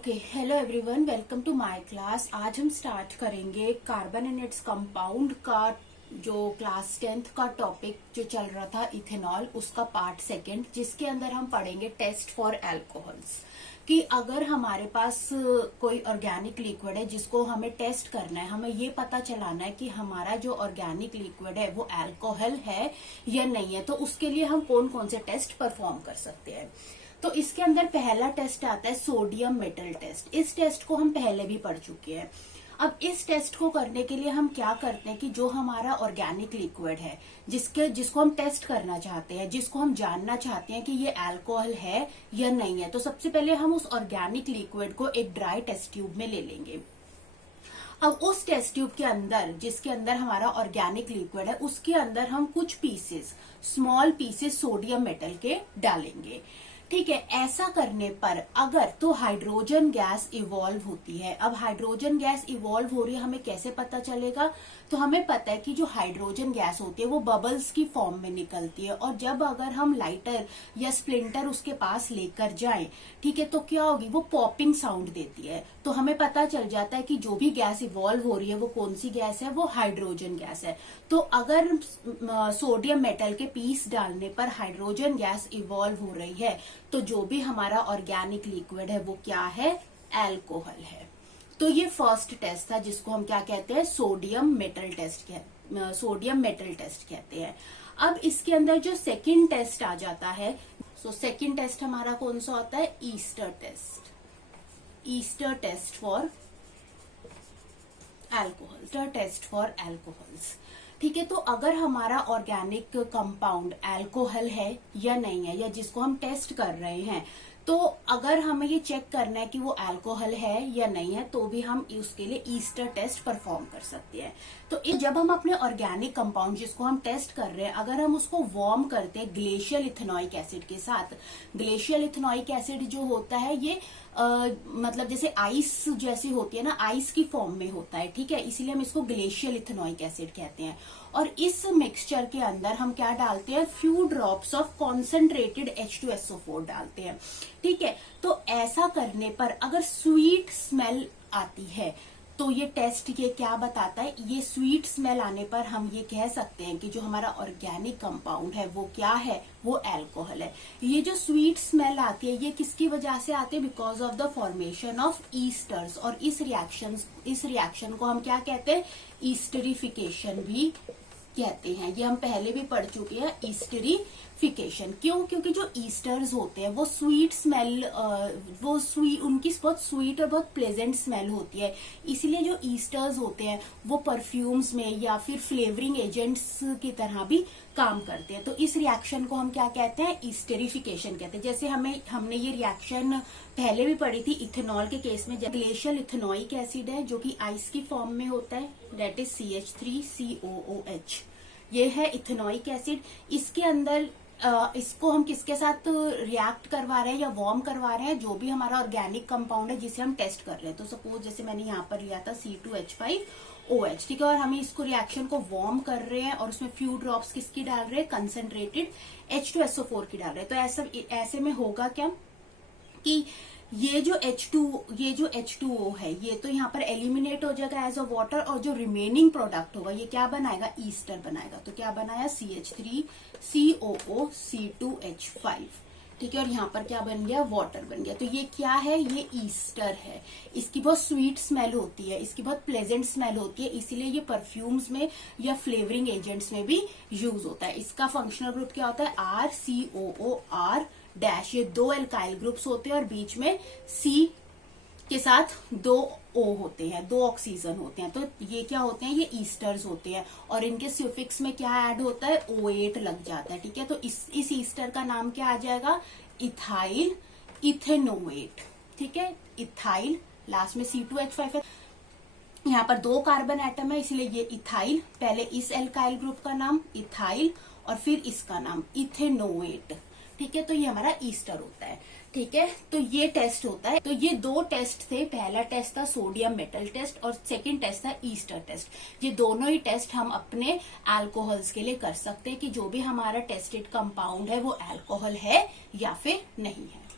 Okay, hello everyone, welcome to my class. आज हम start करेंगे कार्बन एंड इट्स कंपाउंड का जो क्लास 10th का टॉपिक जो चल रहा था इथेनॉल, उसका पार्ट सेकंड, जिसके अंदर हम पढ़ेंगे टेस्ट फॉर अल्कोहल्स। कि अगर हमारे पास कोई ऑर्गेनिक लिक्विड है जिसको हमें टेस्ट करना है, हमें ये पता चलाना है कि हमारा जो ऑर्गेनिक लिक्विड है वो अल्कोहल है या नहीं है, तो उसके लिए हम कौन कौन से टेस्ट परफॉर्म कर सकते हैं। तो इसके अंदर पहला टेस्ट आता है सोडियम मेटल टेस्ट। इस टेस्ट को हम पहले भी पढ़ चुके हैं। अब इस टेस्ट को करने के लिए हम क्या करते हैं कि जो हमारा ऑर्गेनिक लिक्विड है जिसको हम टेस्ट करना चाहते हैं, जिसको हम जानना चाहते हैं कि ये अल्कोहल है या नहीं है, तो सबसे पहले हम उस ऑर्गेनिक लिक्विड को एक ड्राई टेस्ट ट्यूब में ले लेंगे। अब उस टेस्ट ट्यूब के अंदर, जिसके अंदर हमारा ऑर्गेनिक लिक्विड है, उसके अंदर हम कुछ pieces, small pieces sodium metal के डालेंगे। ठीक है, ऐसा करने पर अगर तो हाइड्रोजन गैस इवॉल्व होती है। अब हाइड्रोजन गैस इवॉल्व हो रही है, हमें कैसे पता चलेगा? तो हमें पता है कि जो हाइड्रोजन गैस होती है वो बबल्स की फॉर्म में निकलती है, और जब अगर हम लाइटर या स्प्लिंटर उसके पास लेकर जाएं, ठीक है, तो क्या होगी? वो पॉपिंग साउंड देती है। तो हमें पता चल जाता है कि जो भी गैस इवॉल्व हो रही है वो कौन सी गैस है, वो हाइड्रोजन गैस है। तो अगर सोडियम मेटल के पीस डालने पर हाइड्रोजन गैस इवॉल्व हो रही है, तो जो भी हमारा ऑर्गेनिक लिक्विड है वो क्या है? अल्कोहल है। तो ये फर्स्ट टेस्ट था जिसको हम क्या कहते हैं? सोडियम मेटल टेस्ट कहते हैं। अब इसके अंदर जो सेकंड टेस्ट आ जाता है, सो सेकंड टेस्ट हमारा कौन सा होता है? Ester test for alcohols. ठीक है, तो अगर हमारा ऑर्गेनिक कंपाउंड अल्कोहल है या नहीं है, या जिसको हम टेस्ट कर रहे हैं, तो अगर हमें ये चेक करना है कि वो अल्कोहल है या नहीं है, तो भी हम उसके लिए ईस्टर टेस्ट परफॉर्म कर सकते हैं। तो जब हम अपने ऑर्गेनिक कंपाउंड जिसको हम टेस्ट कर रहे हैं, अगर हम उसको वार्म करते हैं ग्लेशियल इथेनॉइक एसिड के साथ, ग्लेशियल इथेनॉइक एसिड जो होता है ये मतलब जैसे आइस जैसी होती है ना, आइस की फॉर्म में होता है। ठीक है, इसीलिए हम इसको ग्लेशियल इथेनॉइक एसिड कहते हैं। और इस मिक्सचर के अंदर हम क्या डालते हैं? Few drops of concentrated H2SO4 डालते हैं। ठीक है, तो ऐसा करने पर अगर स्वीट स्मेल आती है, तो ये टेस्ट ये क्या बताता है? ये स्वीट स्मेल आने पर हम ये कह सकते हैं कि जो हमारा ऑर्गेनिक कंपाउंड है वो क्या है? वो अल्कोहल है। ये जो स्वीट स्मेल आती है ये किसकी वजह से आती है? Because of the formation of esters. और इस रिएक्शन को हम क्या कहते हैं? ईस्टरिफिकेशन भी कहते हैं। ये हम पहले भी पढ़ चुके हैं, ईस्टरिफिकेशन। क्यों? क्योंकि जो ईस्टर्स होते हैं वो स्वीट स्मेल, उनकी बहुत स्वीट और बहुत प्लेजेंट स्मेल होती है। इसलिए जो ईस्टर्स होते हैं वो परफ्यूम्स में या फिर फ्लेवरिंग एजेंट्स की तरह भी काम करते हैं। तो इस रिएक्शन को हम क्या कहते हैं? ईस्टरिफिकेशन कहते हैं। जैसे हमने ये रिएक्शन पहले भी पढ़ी थी इथेनॉल के केस में। ग्लेशियल इथेनॉइक एसिड है जो कि आइस की फॉर्म में होता है, दैट इज CH3COOH। ये है इथेनॉइक एसिड। इसके अंदर इसको हम किसके साथ रिएक्ट करवा रहे हैं या वार्म करवा रहे हैं? जो भी हमारा ऑर्गेनिक कंपाउंड है जिसे हम टेस्ट कर रहे हैं। तो सपोज जैसे मैंने यहाँ पर लिया था C2H5OH, ठीक है, और हम इसको रिएक्शन को वार्म कर रहे हैं और उसमें फ्यू ड्रॉप्स किसकी डाल रहे हैं? कंसंट्रेटेड H2SO4 की डाल रहे हैं। तो ऐसे में होगा क्या कि ये जो H2O है ये तो यहाँ पर एलिमिनेट हो जाएगा एज अ वाटर, और जो रिमेनिंग प्रोडक्ट होगा ये क्या बनाएगा? ईस्टर बनाएगा। तो क्या बनाया? CH3COO C2H5। ठीक है, और यहाँ पर क्या बन गया? वाटर बन गया। तो ये क्या है? ये ईस्टर है। इसकी बहुत स्वीट स्मेल होती है, इसकी बहुत प्लेजेंट स्मेल होती है, इसीलिए ये परफ्यूम्स में या फ्लेवरिंग एजेंट्स में भी यूज होता है। इसका फंक्शनल ग्रुप क्या होता है? RCOOR dash. ये दो एल्काइल ग्रुप्स होते हैं और बीच में C के साथ 2 O होते हैं, 2 ऑक्सीजन होते हैं। तो ये क्या होते हैं? ये ईस्टर्स होते हैं, और इनके सफिक्स में क्या ऐड होता है? O8 लग जाता है। ठीक है, तो इस ईस्टर का नाम क्या आ जाएगा? Ethyl ethanoate. ठीक है, इथाइल, लास्ट में C2H5 है। यहाँ पर 2 कार्बन एटम है, इसलिए ये इथाइल, पहले इस एल्काइल ग्रुप का नाम इथाइल और फिर इसका नाम इथेनोएट। ठीक है, तो ये हमारा ईस्टर होता है। ठीक है, तो ये टेस्ट होता है। तो ये 2 टेस्ट थे। पहला टेस्ट था सोडियम मेटल टेस्ट और सेकंड टेस्ट था ईस्टर टेस्ट। ये दोनों ही टेस्ट हम अपने अल्कोहल्स के लिए कर सकते हैं कि जो भी हमारा टेस्टेड कंपाउंड है वो अल्कोहल है या फिर नहीं है।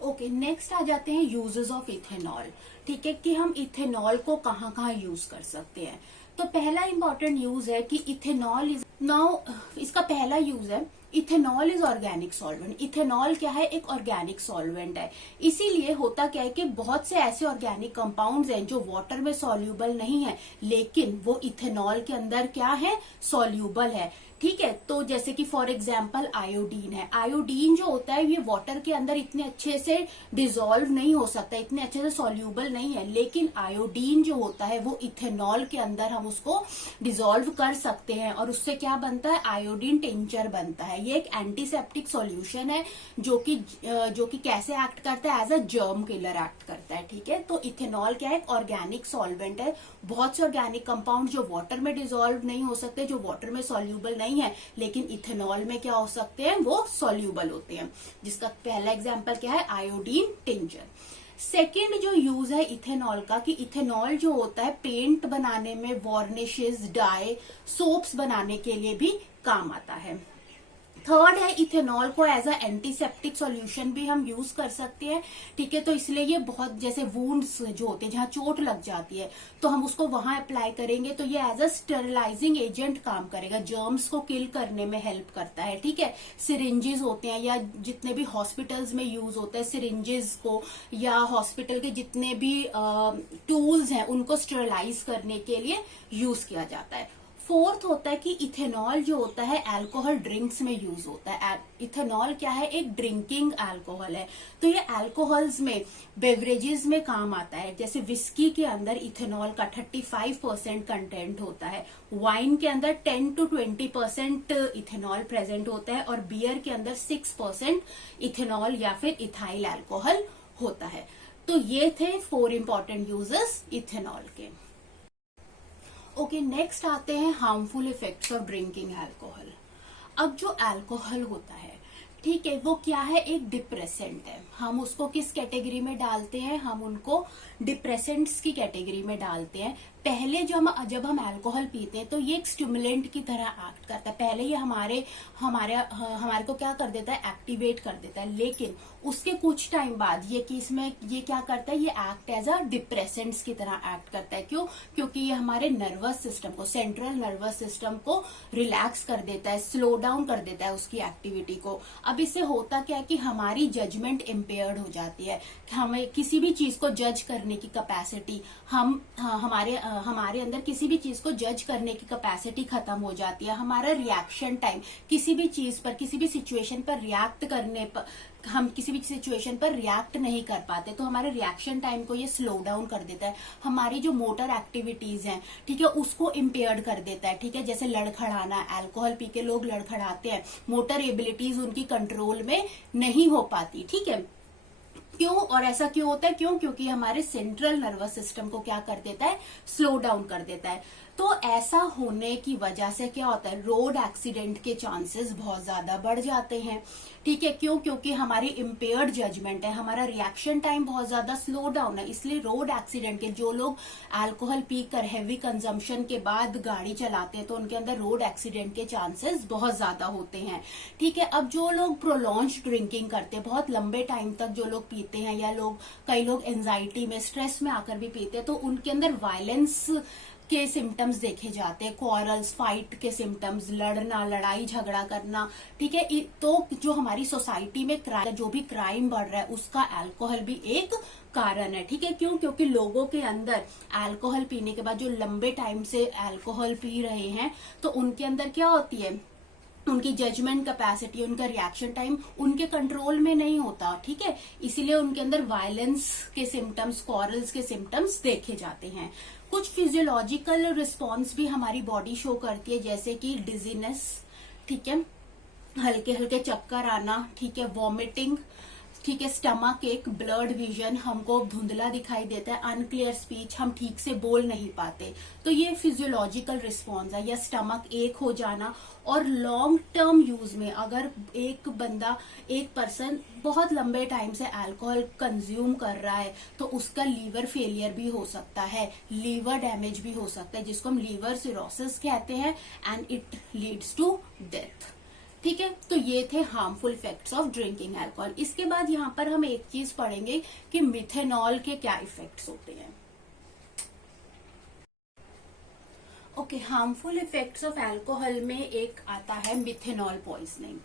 ओके, नेक्स्ट आ जाते हैं यूजेस ऑफ इथेनॉल। ठीक है, कि हम इथेनॉल को कहाँ कहाँ यूज कर सकते हैं। तो पहला इंपॉर्टेंट यूज है कि इथेनॉल इज नाउ, इसका पहला यूज है ethanol is organic solvent. Ethanol क्या है, एक ऑर्गेनिक सॉल्वेंट है। इसीलिए होता क्या है कि बहुत से ऐसे ऑर्गेनिक कंपाउंड्स हैं जो वाटर में सॉल्यूबल नहीं है, लेकिन वो इथेनॉल के अंदर क्या है, सॉल्यूबल है। ठीक है, तो जैसे कि फॉर एग्जाम्पल आयोडीन है। आयोडीन जो होता है ये वाटर के अंदर इतने अच्छे से डिसॉल्व नहीं हो सकता, इतने अच्छे से सॉल्यूबल नहीं है, लेकिन आयोडीन जो होता है वो इथेनॉल के अंदर हम उसको डिसॉल्व कर सकते हैं और उससे क्या बनता है, आयोडीन टिंचर बनता है। ये एक एंटीसेप्टिक सॉल्यूशन है जो कि कैसे एक्ट करता है, as a germ killer act करता है। ठीक है, तो इथेनॉल क्या है, एक ऑर्गेनिक सॉल्वेंट है। बहुत से ऑर्गेनिक कंपाउंड जो वाटर में डिसॉल्व नहीं हो सकते, जो वाटर में सॉल्यूबल नहीं है, लेकिन इथेनॉल में क्या हो सकते हैं, वो सॉल्यूबल होते हैं। जिसका पहला एग्जांपल क्या है, आयोडीन टिंचर। सेकेंड जो यूज है इथेनॉल का, कि इथेनॉल जो होता है पेंट बनाने में, वार्निशेस, डाई, सोप्स बनाने के लिए भी काम आता है। थर्ड है इथेनॉल को एज अ एंटीसेप्टिक सॉल्यूशन भी हम यूज कर सकते हैं। ठीक है, तो इसलिए ये बहुत, जैसे वुंड्स जो होते हैं जहां चोट लग जाती है तो हम उसको वहां अप्लाई करेंगे तो ये एज अ स्टेरिलाइजिंग एजेंट काम करेगा, जर्म्स को किल करने में हेल्प करता है। ठीक है, सिरिंजेस होते हैं या जितने भी हॉस्पिटल्स में यूज होते हैं सिरिंजेस को, या हॉस्पिटल के जितने भी टूल्स हैं उनको स्टेरिलाइज करने के लिए यूज किया जाता है। फोर्थ होता है कि इथेनॉल जो होता है अल्कोहल ड्रिंक्स में यूज होता है। इथेनॉल क्या है, एक ड्रिंकिंग अल्कोहल है। तो ये अल्कोहल्स में, बेवरेजेस में काम आता है। जैसे विस्की के अंदर इथेनॉल का 35% कंटेंट होता है, वाइन के अंदर 10 to 20% इथेनॉल प्रेजेंट होता है, और बियर के अंदर 6% इथेनॉल या फिर इथाइल अल्कोहल होता है। तो ये थे 4 इंपॉर्टेंट यूजेस इथेनॉल के। ओके, नेक्स्ट आते हैं harmful effects of drinking alcohol. अब जो अल्कोहल होता है, ठीक है, वो क्या है, एक डिप्रेसेंट है। हम उसको किस कैटेगरी में डालते हैं, हम उनको डिप्रेसेंट्स की कैटेगरी में डालते हैं। पहले जब हम अल्कोहल पीते हैं तो ये एक स्टिमुलेंट की तरह एक्ट करता है। पहले ये हमारे को क्या कर देता है, एक्टिवेट कर देता है, लेकिन उसके कुछ टाइम बाद ये क्या करता है, ये एक्ट एज अ डिप्रेसेंट्स की तरह एक्ट करता है। क्यों, क्योंकि ये हमारे नर्वस सिस्टम को, सेंट्रल नर्वस सिस्टम को रिलैक्स कर देता है, स्लो डाउन कर देता है उसकी एक्टिविटी को। अब इससे होता क्या है कि हमारी जजमेंट इम्पेयर्ड हो जाती है। हमें किसी भी चीज को जज करने की कैपेसिटी, हमारे अंदर किसी भी चीज को जज करने की कैपेसिटी खत्म हो जाती है। हमारा रिएक्शन टाइम, किसी भी चीज पर, किसी भी सिचुएशन पर रिएक्ट करने पर, हम किसी भी सिचुएशन पर रिएक्ट नहीं कर पाते, तो हमारे रिएक्शन टाइम को ये स्लो डाउन कर देता है। हमारी जो मोटर एक्टिविटीज हैं, ठीक है, उसको इम्पेयर्ड कर देता है। ठीक है, जैसे लड़खड़ाना, अल्कोहल पी के लोग लड़खड़ाते हैं, मोटर एबिलिटीज उनकी कंट्रोल में नहीं हो पाती। ठीक है, क्यों, और ऐसा क्यों होता है, क्योंकि हमारे सेंट्रल नर्वस सिस्टम को क्या कर देता है, स्लो डाउन कर देता है। तो ऐसा होने की वजह से क्या होता है, रोड एक्सीडेंट के चांसेस बहुत ज्यादा बढ़ जाते हैं। ठीक है, क्यों, क्योंकि हमारी इम्पेयर्ड जजमेंट है, हमारा रिएक्शन टाइम बहुत ज्यादा स्लो डाउन है। इसलिए रोड एक्सीडेंट के, जो लोग अल्कोहल पीकर हैवी कंजम्पशन के बाद गाड़ी चलाते हैं तो उनके अंदर रोड एक्सीडेंट के चांसेस बहुत ज्यादा होते हैं। ठीक है, अब जो लोग प्रोलॉन्ज ड्रिंकिंग करते हैं, बहुत लंबे टाइम तक जो लोग पीते हैं, या कई लोग एंजाइटी में, स्ट्रेस में आकर भी पीते हैं, तो उनके अंदर वायलेंस के सिम्टम्स देखे जाते हैं, क्वारल्स, फाइट के सिम्टम्स, लड़ना, लड़ाई झगड़ा करना। ठीक है, तो जो हमारी सोसाइटी में जो भी क्राइम बढ़ रहा है उसका अल्कोहल भी एक कारण है। ठीक है, क्यों, क्योंकि लोगों के अंदर अल्कोहल पीने के बाद, जो लंबे टाइम से अल्कोहल पी रहे हैं, तो उनके अंदर क्या होती है, उनकी जजमेंट कैपेसिटी, उनका रिएक्शन टाइम उनके कंट्रोल में नहीं होता। ठीक है, इसीलिए उनके अंदर वायलेंस के सिम्टम्स, क्वारल्स के सिम्टम्स देखे जाते हैं। कुछ फिजियोलॉजिकल रिस्पॉन्स भी हमारी बॉडी शो करती है, जैसे कि डिजीनेस, ठीक है, हल्के हल्के चक्कर आना, ठीक है, वॉमिटिंग, ठीक है, स्टमक एक, ब्लड विजन, हमको धुंधला दिखाई देता है, अनक्लियर स्पीच, हम ठीक से बोल नहीं पाते। तो ये फिजियोलॉजिकल रिस्पॉन्स है, या स्टमक एक हो जाना। और लॉन्ग टर्म यूज में अगर एक पर्सन बहुत लंबे टाइम से अल्कोहल कंज्यूम कर रहा है तो उसका लीवर फेलियर भी हो सकता है, लीवर डैमेज भी हो सकता है, जिसको हम लीवर सिरोसिस कहते हैं, and it leads to death. ठीक है, तो ये थे harmful effects of drinking alcohol. इसके बाद यहाँ पर हम एक चीज पढ़ेंगे कि मिथेनॉल के क्या इफेक्ट्स होते हैं। Okay, harmful effects of alcohol में एक आता है मिथेनॉल पॉइजनिंग।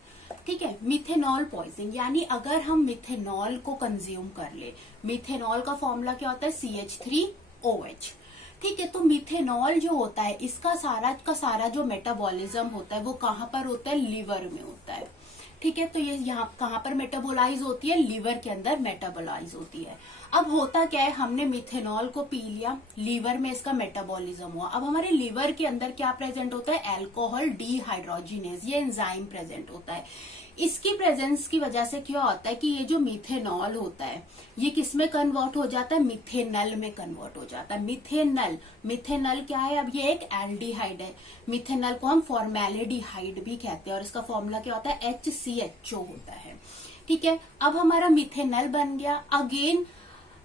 ठीक है, मिथेनॉल पॉइजनिंग यानी अगर हम मिथेनॉल को कंज्यूम कर ले, मिथेनॉल का फॉर्मूला क्या होता है CH3OH। ठीक है, तो मिथेनॉल जो होता है इसका सारा का सारा जो मेटाबॉलिज्म होता है वो कहाँ पर होता है, लिवर में होता है। ठीक है, तो ये यहाँ कहाँ पर मेटाबोलाइज होती है, लिवर के अंदर मेटाबोलाइज होती है। अब होता क्या है, हमने मिथेनॉल को पी लिया, लीवर में इसका मेटाबॉलिज्म हुआ। अब हमारे लीवर के अंदर क्या प्रेजेंट होता है, अल्कोहल डीहाइड्रोजिनेज, ये एंजाइम प्रेजेंट होता है। इसकी प्रेजेंस की वजह से क्या होता है कि ये जो मिथेनॉल होता है ये किसमें कन्वर्ट हो जाता है, मिथेनल में कन्वर्ट हो जाता है। मिथेनल, मिथेनल क्या है, अब ये एक एल्डिहाइड है। मिथेनल को हम फॉर्मेल्डिहाइड भी कहते हैं और इसका फॉर्मूला क्या होता है, HCHO होता है। ठीक है, अब हमारा मिथेनल बन गया। अगेन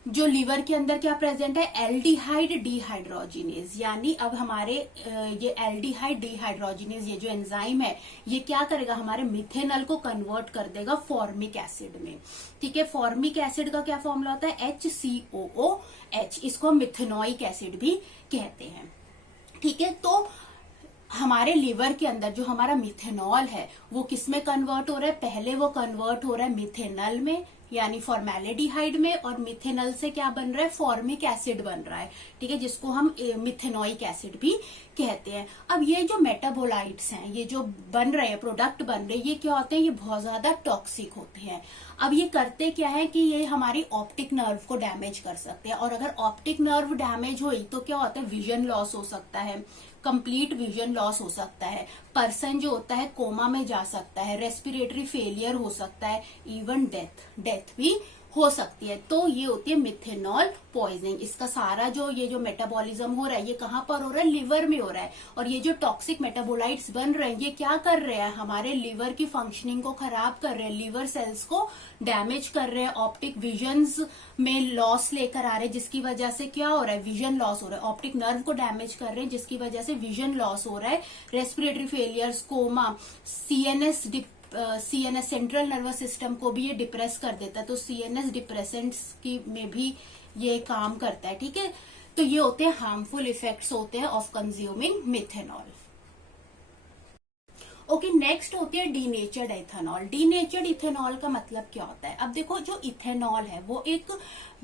जो लीवर के अंदर क्या प्रेजेंट है, एल्डिहाइड डीहाइड्रोजिनेज, यानी अब हमारे ये एल्डिहाइड डीहाइड्रोजिनेज ये जो एंजाइम है ये क्या करेगा, हमारे मिथेनल को कन्वर्ट कर देगा फॉर्मिक एसिड में। ठीक है, फॉर्मिक एसिड का क्या फॉर्मूला होता है, HCOOH, इसको हम मिथेनोइक एसिड भी कहते हैं। ठीक है, तो हमारे लिवर के अंदर जो हमारा मिथेनॉल है वो किसमें कन्वर्ट हो रहा है, पहले वो कन्वर्ट हो रहा है मिथेनल में यानी फॉर्मेल्डिहाइड में, और मिथेनल से क्या बन रहा है, फॉर्मिक एसिड बन रहा है। ठीक है, जिसको हम मिथेनोइक एसिड भी कहते हैं। अब ये जो मेटाबोलाइट्स हैं, ये जो बन रहे हैं, प्रोडक्ट बन रहे हैं, ये क्या होते हैं, ये बहुत ज्यादा टॉक्सिक होते हैं। अब ये करते क्या है कि ये हमारी ऑप्टिक नर्व को डैमेज कर सकते हैं, और अगर ऑप्टिक नर्व डैमेज हुई तो क्या होता है, विजन लॉस हो सकता है, कंप्लीट विजन लॉस हो सकता है, पर्सन जो होता है कोमा में जा सकता है, रेस्पिरेटरी फेलियर हो सकता है, इवन डेथ भी हो सकती है। तो ये होती है मिथेनॉल पॉइजनिंग। इसका सारा जो ये जो मेटाबॉलिज्म हो रहा है ये कहाँ पर हो रहा है, लिवर में हो रहा है। और ये जो टॉक्सिक मेटाबोलाइट्स बन रहे हैं ये क्या कर रहे हैं, हमारे लिवर की फंक्शनिंग को खराब कर रहे हैं, लिवर सेल्स को डैमेज कर रहे हैं, ऑप्टिक विजन्स में लॉस लेकर आ रहे हैं, जिसकी वजह से क्या हो रहा है, विजन लॉस हो रहा है। ऑप्टिक नर्व को डैमेज कर रहे हैं जिसकी वजह से विजन लॉस हो रहा है, respiratory failures, coma, CNS central nervous system को भी ये डिप्रेस कर देता है। तो सीएनएस डिप्रेसेंट्स की में भी ये काम करता है। ठीक है, तो ये होते हैं हार्मफुल इफेक्ट्स होते हैं of consuming methanol. Okay, next होती है डीनेचर्ड इथेनॉल। डीनेचर्ड इथेनॉल का मतलब क्या होता है, अब देखो जो इथेनॉल है वो एक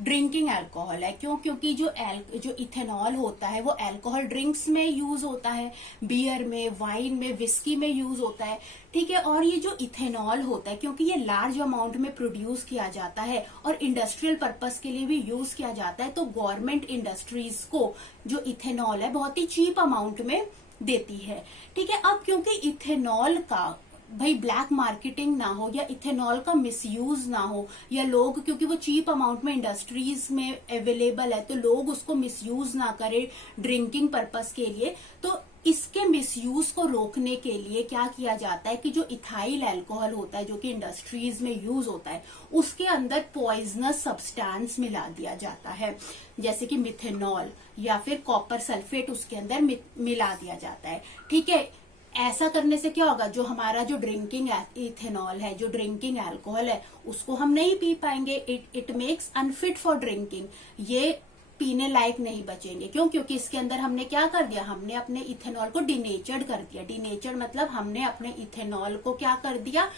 ड्रिंकिंग अल्कोहल है। क्यों, क्योंकि जो इथेनॉल होता है वो अल्कोहल ड्रिंक्स में यूज होता है, बियर में, वाइन में, विस्की में यूज होता है। ठीक है, और ये जो इथेनॉल होता है क्योंकि ये लार्ज अमाउंट में प्रोड्यूस किया जाता है और इंडस्ट्रियल पर्पस के लिए भी यूज किया जाता है, तो गवर्नमेंट इंडस्ट्रीज को जो इथेनॉल है बहुत ही चीप अमाउंट में देती है। ठीक है, अब क्योंकि इथेनॉल का भाई ब्लैक मार्केटिंग ना हो या इथेनॉल का मिसयूज ना हो, या लोग क्योंकि वो चीप अमाउंट में इंडस्ट्रीज में अवेलेबल है तो लोग उसको मिसयूज ना करें ड्रिंकिंग पर्पस के लिए, तो इसके मिसयूज को रोकने के लिए क्या किया जाता है कि जो इथाइल अल्कोहल होता है जो कि इंडस्ट्रीज में यूज होता है उसके अंदर पॉइजनस सब्सटेंस मिला दिया जाता है, जैसे कि मिथेनॉल या फिर कॉपर सल्फेट उसके अंदर मिला दिया जाता है। ठीक है, ऐसा करने से क्या होगा, जो हमारा जो ड्रिंकिंग इथेनॉल है, जो ड्रिंकिंग अल्कोहल है, उसको हम नहीं पी पाएंगे। It makes unfit for drinking, ये पीने लायक नहीं बचेंगे। क्यों, क्योंकि इसके अंदर हमने क्या कर दिया, हमने अपने इथेनॉल को डिनेचर्ड कर दिया। डिनेचर्ड मतलब हमने अपने इथेनॉल को क्या कर दिया,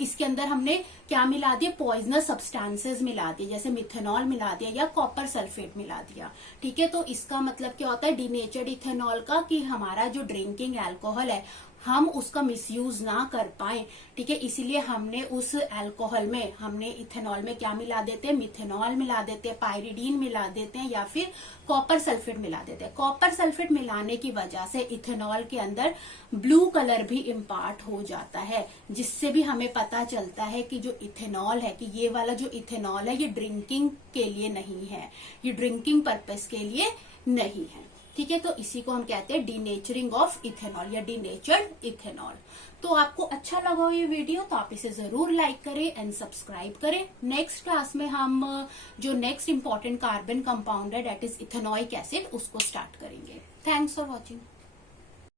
इसके अंदर हमने क्या मिला दिया, पॉइजनस सब्सटेंसेस मिला दिए, जैसे मिथेनॉल मिला दिया या कॉपर सल्फेट मिला दिया। ठीक है, तो इसका मतलब क्या होता है डिनेचर्ड इथेनॉल का, कि हमारा जो ड्रिंकिंग अल्कोहल है हम उसका मिसयूज ना कर पाए। ठीक है, इसीलिए हमने उस अल्कोहल में, हमने इथेनॉल में क्या मिला देते हैं, मिथेनॉल मिला देते हैं, पायरिडीन मिला देते हैं या फिर कॉपर सल्फेट मिला देते हैं। कॉपर सल्फेट मिलाने की वजह से इथेनॉल के अंदर ब्लू कलर भी इम्पार्ट हो जाता है, जिससे भी हमें पता चलता है कि जो इथेनॉल है, कि ये वाला जो इथेनॉल है ये ड्रिंकिंग के लिए नहीं है, ये ड्रिंकिंग पर्पस के लिए नहीं है। ठीक है, तो इसी को हम कहते हैं डीनेचरिंग ऑफ इथेनॉल या डीनेचर्ड इथेनॉल। तो आपको अच्छा लगा हो ये वीडियो तो आप इसे जरूर लाइक करें एंड सब्सक्राइब करें। नेक्स्ट क्लास में हम जो नेक्स्ट इंपॉर्टेंट कार्बन कंपाउंड है दैट इज इथेनोइक एसिड उसको स्टार्ट करेंगे। Thanks for watching.